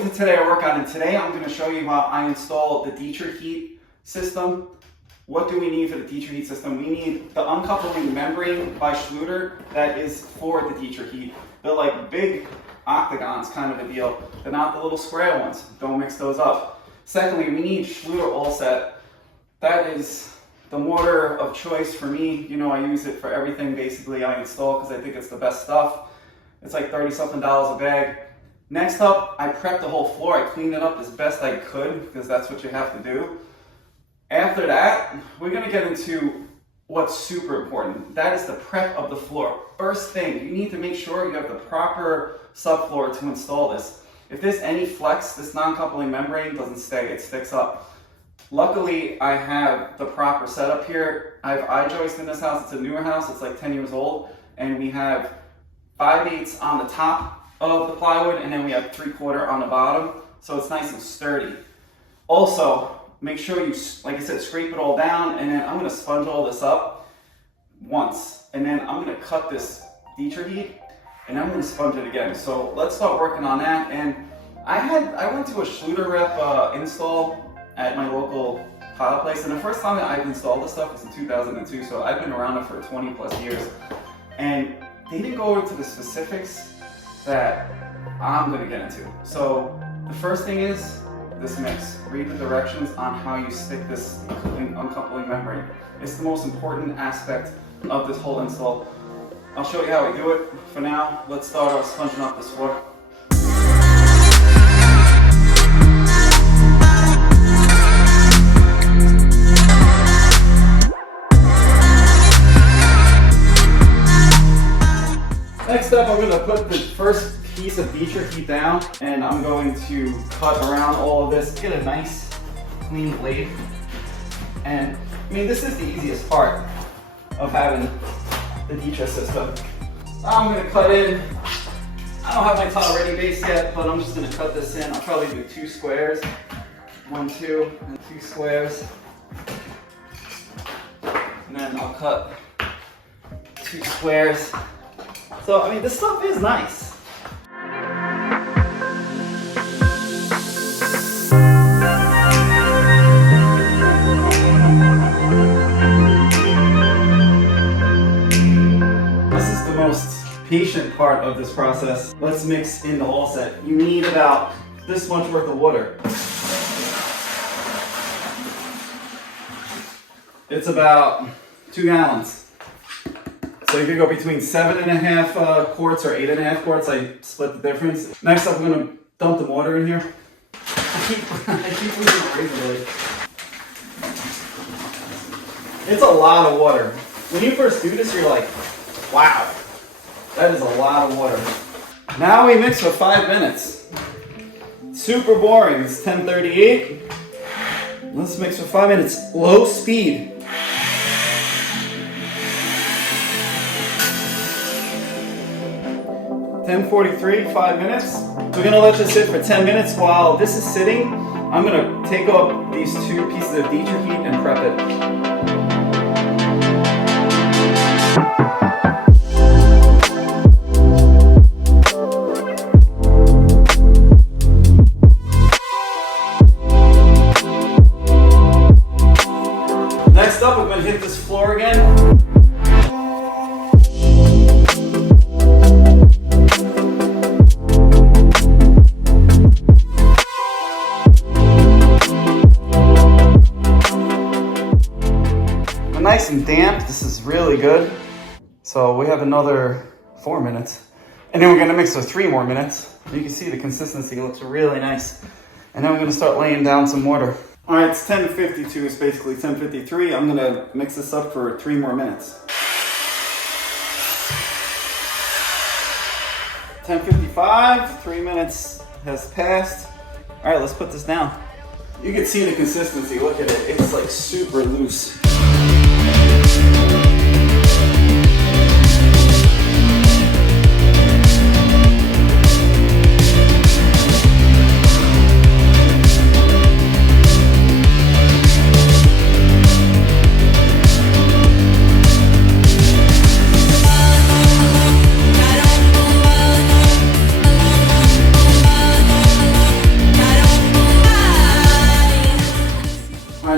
Welcome to Today I Work On, and today I'm going to show you how I install the DITRA-HEAT system. What do we need for the DITRA-HEAT system? We need the uncoupling membrane by Schluter that is for the DITRA-HEAT. They're like big octagons kind of a deal. They're not the little square ones. Don't mix those up. Secondly, we need Schluter All Set. That is the mortar of choice for me. You know, I use it for everything basically I install because I think it's the best stuff. It's like $30-something a bag. Next up, I prepped the whole floor. I cleaned it up as best I could because that's what you have to do. After that, we're going to get into what's super important. That is the prep of the floor. First thing, you need to make sure you have the proper subfloor to install this. If there's any flex, this non-coupling membrane doesn't stay, it sticks up. Luckily, I have the proper setup here. I have I-joist in this house. It's a newer house. It's like 10 years old. And we have 5/8 on the top of the plywood, and then we have 3/4 on the bottom. So it's nice and sturdy. Also, make sure you, like I said, scrape it all down, and then I'm going to sponge all this up once. And then I'm going to cut this DITRA-HEAT, and I'm going to sponge it again. So let's start working on that. And I went to a Schluter rep install at my local tile place, and the first time that I've installed this stuff was in 2002, so I've been around it for 20 plus years. And they didn't go into the specifics that I'm going to get into. So the first thing is this mix. Read the directions on how you stick this uncoupling membrane. It's the most important aspect of this whole install. I'll show you how we do it. For now, let's start off sponging up this floor. Next up, I'm going to put the first piece of DITRA-HEAT down, and I'm going to cut around all of this, get a nice clean blade. And I mean, this is the easiest part of having the DITRA system. I'm going to cut in. I don't have my tile ready base yet, but I'm just going to cut this in. I'll probably do 2 squares. 1, 2, and 2 squares. And then I'll cut 2 squares. So, I mean, this stuff is nice. This is the most patient part of this process. Let's mix in the all set. You need about this much worth of water. It's about 2 gallons. So you can go between 7.5 quarts or 8.5 quarts. I split the difference. Next up, I'm going to dump the mortar in here. I keep losing the razor blade. It's a lot of water. When you first do this, you're like, wow, that is a lot of water. Now we mix for 5 minutes. Super boring. It's 10:38. Let's mix for 5 minutes. Low speed. 10:43, 5 minutes. We're gonna let this sit for 10 minutes. While this is sitting, I'm gonna take up these 2 pieces of DITRA-HEAT and prep it. Next up, we're gonna hit this floor again. Nice and damp. This is really good. So we have another 4 minutes, and then we're gonna mix for 3 more minutes. You can see the consistency looks really nice. And then we're gonna start laying down some mortar. All right, it's 10:52. It's basically 10:53. I'm gonna mix this up for 3 more minutes. 10:55. 3 minutes has passed. All right, let's put this down. You can see the consistency. Look at it. It's like super loose.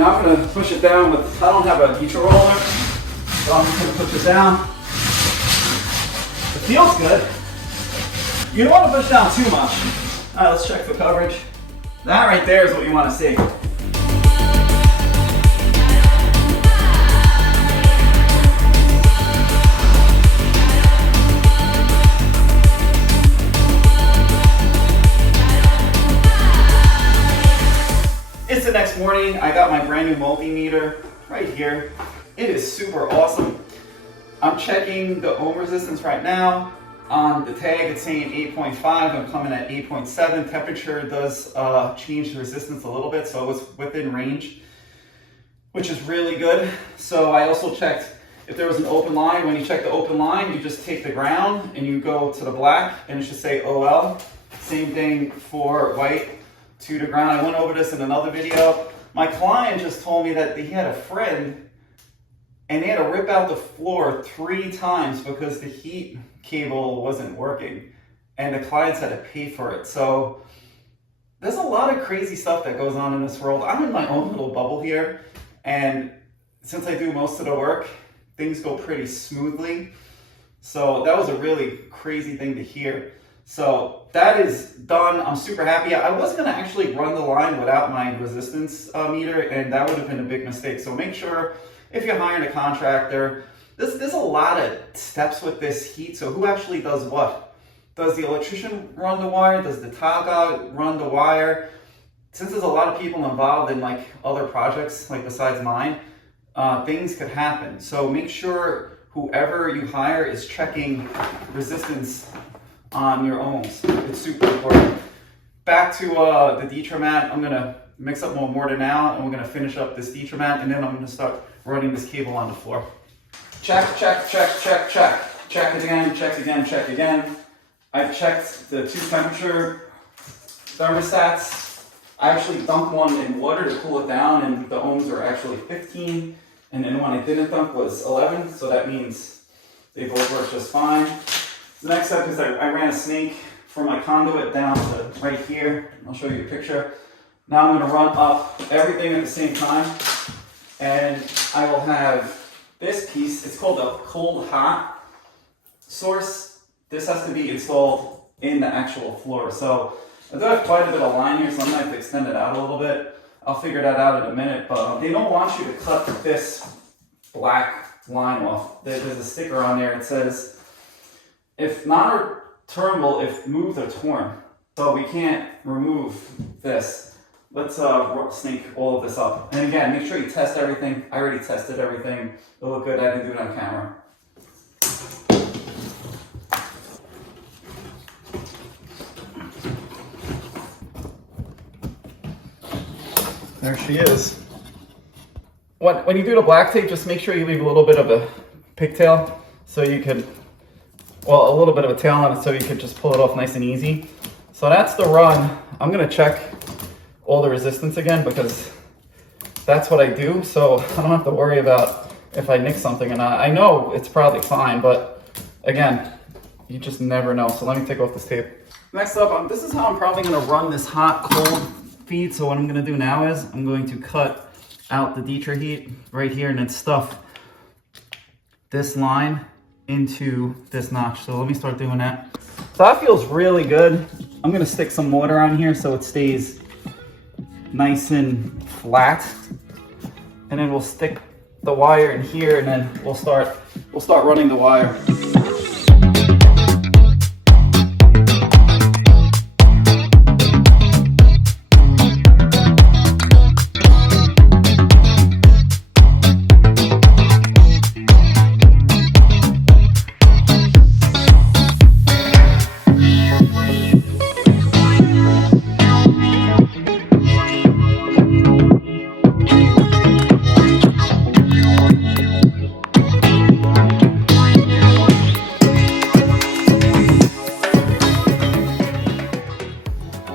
And I'm gonna push it down with, I don't have a DITRA roller, so I'm just gonna push it down. It feels good. You don't want to push down too much. All right, let's check for coverage. That right there is what you want to see. It's the next morning. I got my brand new multimeter right here. It is super awesome. I'm checking the ohm resistance right now. On the tag, it's saying 8.5. I'm coming at 8.7. Temperature does change the resistance a little bit, so it was within range, which is really good. So I also checked if there was an open line. When you check the open line, you just take the ground and you go to the black, and it should say OL. Same thing for white to the ground. I went over this in another video. My client just told me that he had a friend and they had to rip out the floor 3 times because the heat cable wasn't working, and the clients had to pay for it. So there's a lot of crazy stuff that goes on in this world. I'm in my own little bubble here, and since I do most of the work, things go pretty smoothly. So that was a really crazy thing to hear. So that is done. I'm super happy. I was gonna actually run the line without my resistance meter, and that would have been a big mistake. So make sure, if you're hiring a contractor, there's a lot of steps with this heat. So who actually does what? Does the electrician run the wire? Does the tile guy run the wire? Since there's a lot of people involved in like other projects, like besides mine, things could happen. So make sure whoever you hire is checking resistance on your ohms. It's super important. Back to the DITRA-HEAT. I'm gonna mix up more mortar now, and we're gonna finish up this DITRA-HEAT, and then I'm gonna start running this cable on the floor. Check, check, check, check, check. Check it again, check again, check again. I've checked the 2 temperature thermostats. I actually dunked one in water to cool it down, and the ohms are actually 15. And then one I didn't dunk was 11, so that means they both work just fine. The next step is I ran a snake from my conduit down to right here. I'll show you a picture. Now I'm gonna run up everything at the same time, and I will have this piece. It's called a cold hot source. This has to be installed in the actual floor. So I do have quite a bit of line here, so I'm gonna have to extend it out a little bit. I'll figure that out in a minute, but they don't want you to cut this black line off. There's a sticker on there. It says, if non-returnable, if moved or torn. So we can't remove this. Let's snake all of this up. And again, make sure you test everything. I already tested everything. It'll look good. I didn't do it on camera. There she is. When you do the black tape, just make sure you leave a little bit of a pigtail so you can, well, a little bit of a tail on it so you can just pull it off nice and easy. So that's the run. I'm gonna check all the resistance again because that's what I do. So I don't have to worry about if I nick something or not. I know it's probably fine, but again, you just never know. So let me take off this tape. Next up, this is how I'm probably gonna run this hot cold feed. So what I'm gonna do now is I'm going to cut out the DITRA-HEAT right here and then stuff this line into this notch. So let me start doing that. So that feels really good. I'm gonna stick some mortar on here so it stays nice and flat. And then we'll stick the wire in here, and then we'll start running the wire.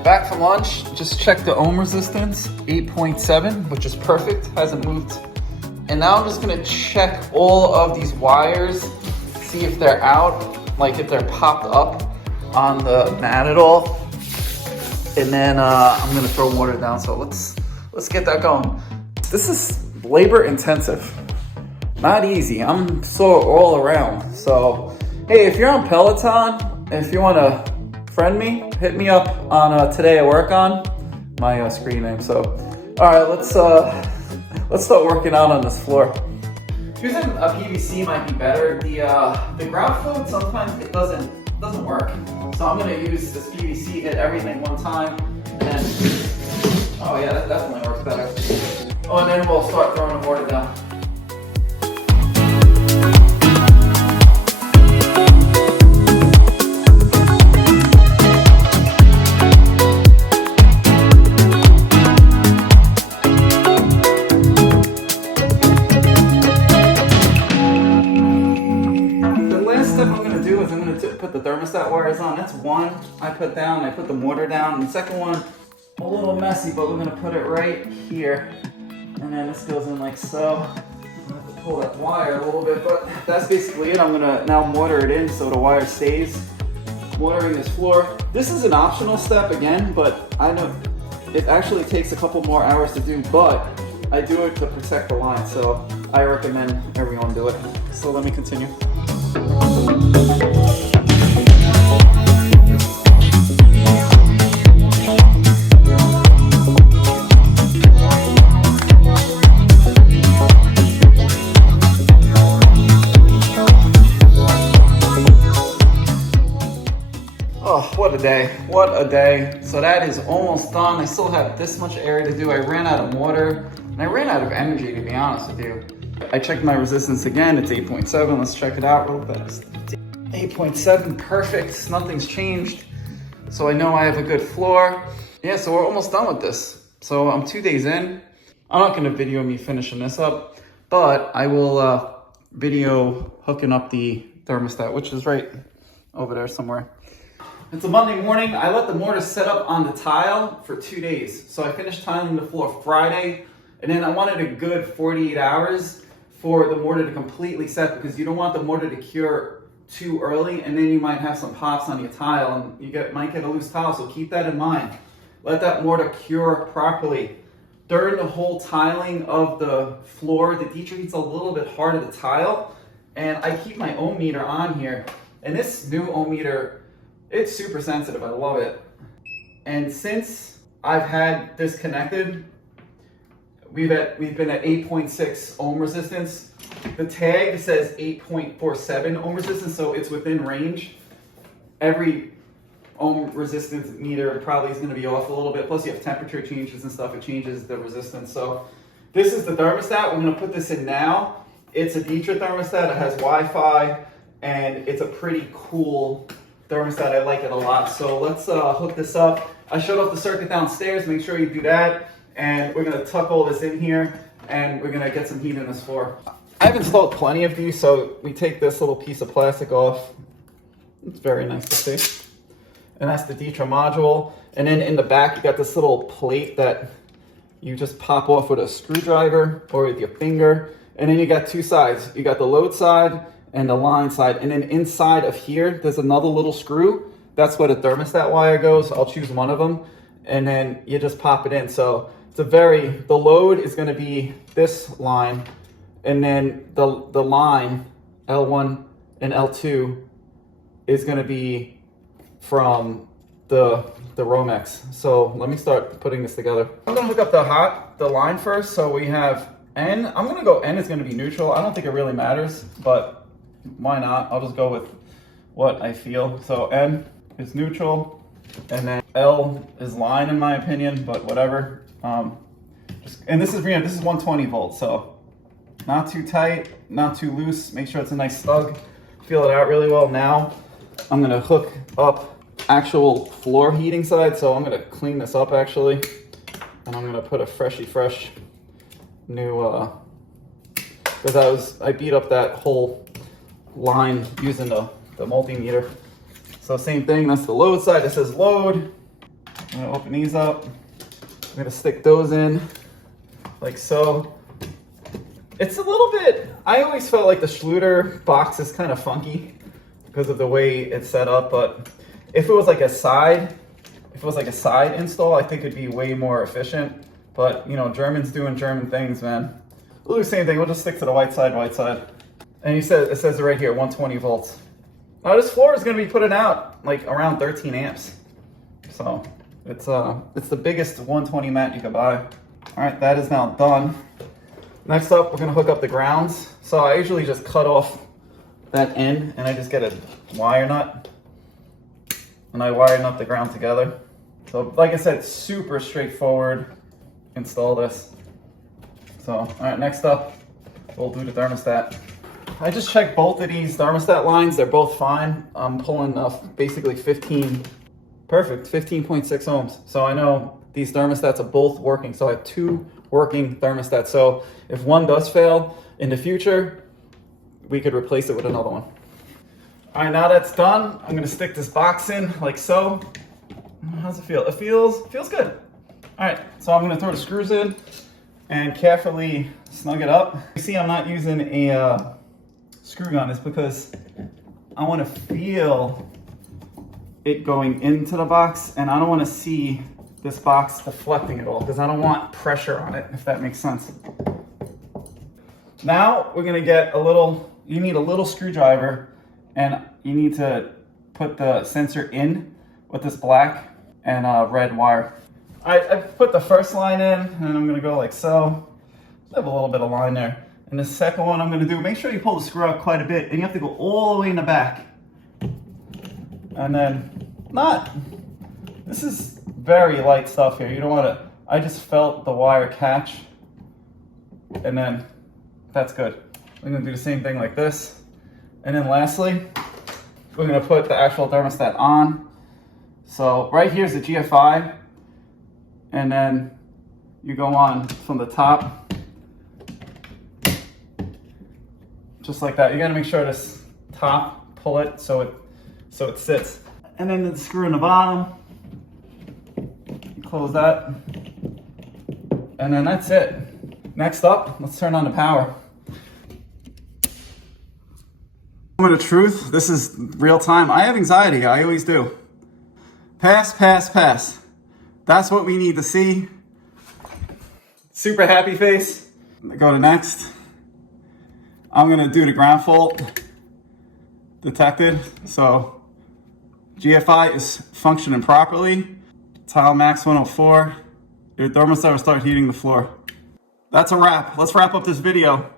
Back from lunch, just check the ohm resistance, 8.7, which is perfect, hasn't moved. And now I'm just gonna check all of these wires, see if they're out, like if they're popped up on the mat at all. And then I'm gonna throw water down, so let's get that going. This is labor intensive. Not easy. I'm sore all around. So, hey, if you're on Peloton, if you want to friend me, hit me up on TodayIWorkOn, my screen name. So, all right, let's start working out on this floor. Using a PVC might be better. The grout fluid, sometimes it doesn't work. So I'm gonna use this PVC, hit everything one time, and oh yeah, that definitely works better. Oh, and then we'll start throwing the mortar down. Put the thermostat wires on. That's one I put down. I put the mortar down. And the second one, a little messy, but we're gonna put it right here. And then this goes in like so. I have to pull that wire a little bit, but that's basically it. I'm gonna now mortar it in so the wire stays. Mortaring this floor. This is an optional step again, but I know it actually takes a couple more hours to do, but I do it to protect the line, so I recommend everyone do it. So let me continue. Oh, what a day, what a day. So that is almost done. I still have this much area to do. I ran out of mortar and I ran out of energy, to be honest with you. I checked my resistance again, it's 8.7. Let's check it out real fast. 8.7, perfect, nothing's changed. So I know I have a good floor. Yeah, so we're almost done with this. So I'm 2 days in. I'm not gonna video me finishing this up, but I will video hooking up the thermostat, which is right over there somewhere. It's a Monday morning. I let the mortar set up on the tile for 2 days. So I finished tiling the floor Friday, and then I wanted a good 48 hours for the mortar to completely set, because you don't want the mortar to cure too early, and then you might have some pops on your tile, and you might get a loose tile, so keep that in mind. Let that mortar cure properly. During the whole tiling of the floor, the DITRA-HEAT's a little bit harder to tile, and I keep my ohm meter on here, and this new ohm meter, it's super sensitive. I love it. And since I've had this connected, we've been at 8.6 ohm resistance. The tag says 8.47 ohm resistance, so it's within range. Every ohm resistance meter probably is going to be off a little bit. Plus you have temperature changes and stuff. It changes the resistance. So this is the thermostat. We're going to put this in now. It's a DITRA thermostat. It has Wi-Fi, and it's a pretty cool thermostat. I like it a lot. So let's hook this up. I showed off the circuit downstairs. Make sure you do that. And we're gonna tuck all this in here, and we're gonna get some heat in this floor. I've installed plenty of these, so we take this little piece of plastic off. It's very nice to see. And that's the DITRA module. And then in the back, you got this little plate that you just pop off with a screwdriver or with your finger. And then you got two sides. You got the load side and the line side. And then inside of here, there's another little screw. That's where the thermostat wire goes. I'll choose one of them. And then you just pop it in. So it's the load is gonna be this line. And then the line, L1 and L2, is gonna be from the Romex. So let me start putting this together. I'm gonna hook up the line first. So we have N. I'm gonna go N is gonna be neutral. I don't think it really matters, but why not? I'll just go with what I feel. So N is neutral, and then L is line in my opinion, but whatever. And this is 120 volts, so not too tight, not too loose. Make sure it's a nice snug. Feel it out really well. Now I'm gonna hook up actual floor heating side. So I'm gonna clean this up actually, and I'm gonna put a fresh new because I beat up that whole line using the multimeter. So same thing, that's the load side. It says load. I'm gonna open these up. I'm gonna stick those in like so. It's a little bit, I always felt like the Schluter box is kind of funky because of the way it's set up, but if it was like a side install, I think it'd be way more efficient. But, you know, Germans doing German things, man. We'll do the same thing. We'll just stick to the white side. And it says it right here, 120 volts. Now this floor is going to be putting out like around 13 amps. So it's the biggest 120 mat you could buy. All right, that is now done. Next up, we're going to hook up the grounds. So I usually just cut off that end and I just get a wire nut. And I wire nut the ground together. So like I said, super straightforward. Install this. So, all right, next up, we'll do the thermostat. I just checked both of these thermostat lines. They're both fine. I'm pulling basically 15.6 ohms. So I know these thermostats are both working. So I have 2 working thermostats. So if one does fail in the future, we could replace it with another one. All right, now that's done, I'm gonna stick this box in like so. How's it feel? It feels good. All right, so I'm gonna throw the screws in and carefully snug it up. You see I'm not using a screw gun. It's because I wanna feel it going into the box and I don't wanna see this box deflecting at all because I don't want pressure on it, if that makes sense. Now we're gonna get you need a little screwdriver and you need to put the sensor in with this black and red wire. I put the first line in and I'm gonna go like so. I have a little bit of line there. And the second one I'm gonna do, make sure you pull the screw out quite a bit and you have to go all the way in the back. And then, this is very light stuff here. You don't wanna, I just felt the wire catch and then that's good. We're gonna do the same thing like this. And then lastly, we're gonna put the actual thermostat on. So right here is the GFI. And then you go on from the top. Just like that. You gotta make sure this top, pull it so it sits. And then the screw in the bottom. Close that. And then that's it. Next up, let's turn on the power. Moment of truth, this is real time. I have anxiety, I always do. Pass, pass, pass. That's what we need to see. Super happy face. Go to next. I'm gonna do the ground fault detected. So GFI is functioning properly. Tile max 104. Your thermostat will start heating the floor. That's a wrap. Let's wrap up this video.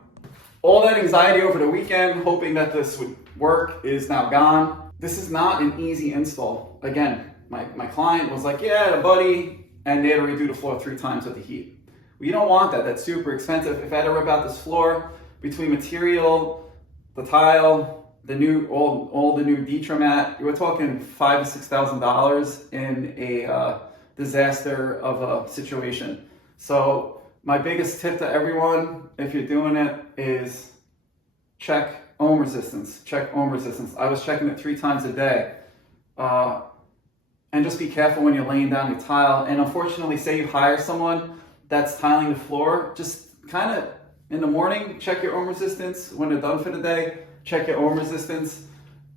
All that anxiety over the weekend, hoping that this would work, is now gone. This is not an easy install. Again, my client was like, yeah, a buddy, and they had to redo the floor 3 times with the heat. Well, you don't want that. That's super expensive. If I had to rip out this floor, between material, the tile, all the new DITRA-HEAT, we're talking $5,000 to $6,000 in a disaster of a situation. So my biggest tip to everyone, if you're doing it, is check ohm resistance. Check ohm resistance. I was checking it 3 times a day. And just be careful when you're laying down your tile. And unfortunately, say you hire someone that's tiling the floor, just kind of in the morning, check your ohm resistance. When they're done for the day, check your ohm resistance.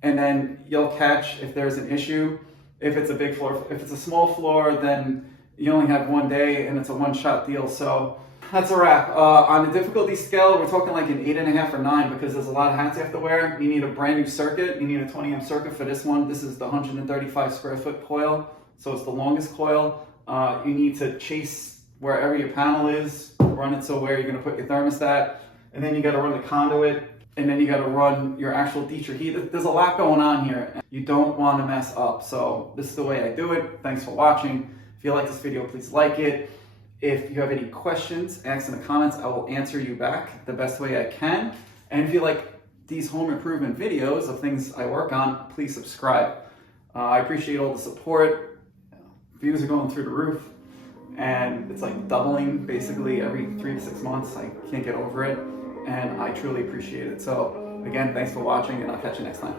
And then you'll catch if there's an issue. If it's a big floor, if it's a small floor, then you only have 1 day and it's a one-shot deal. So that's a wrap. On the difficulty scale, we're talking like an 8.5 or 9 because there's a lot of hats you have to wear. You need a brand new circuit. You need a 20 amp circuit for this one. This is the 135 square foot coil. So it's the longest coil. You need to chase wherever your panel is, run it so where you're gonna put your thermostat, and then you gotta run the conduit, and then you gotta run your actual DITRA-HEAT. There's a lot going on here. You don't wanna mess up. So this is the way I do it. Thanks for watching. If you like this video, please like it. If you have any questions, ask in the comments. I will answer you back the best way I can. And if you like these home improvement videos of things I work on, please subscribe. I appreciate all the support. Views are going through the roof. And it's like doubling basically every 3 to 6 months. I can't get over it. And I truly appreciate it. So again, thanks for watching and I'll catch you next time.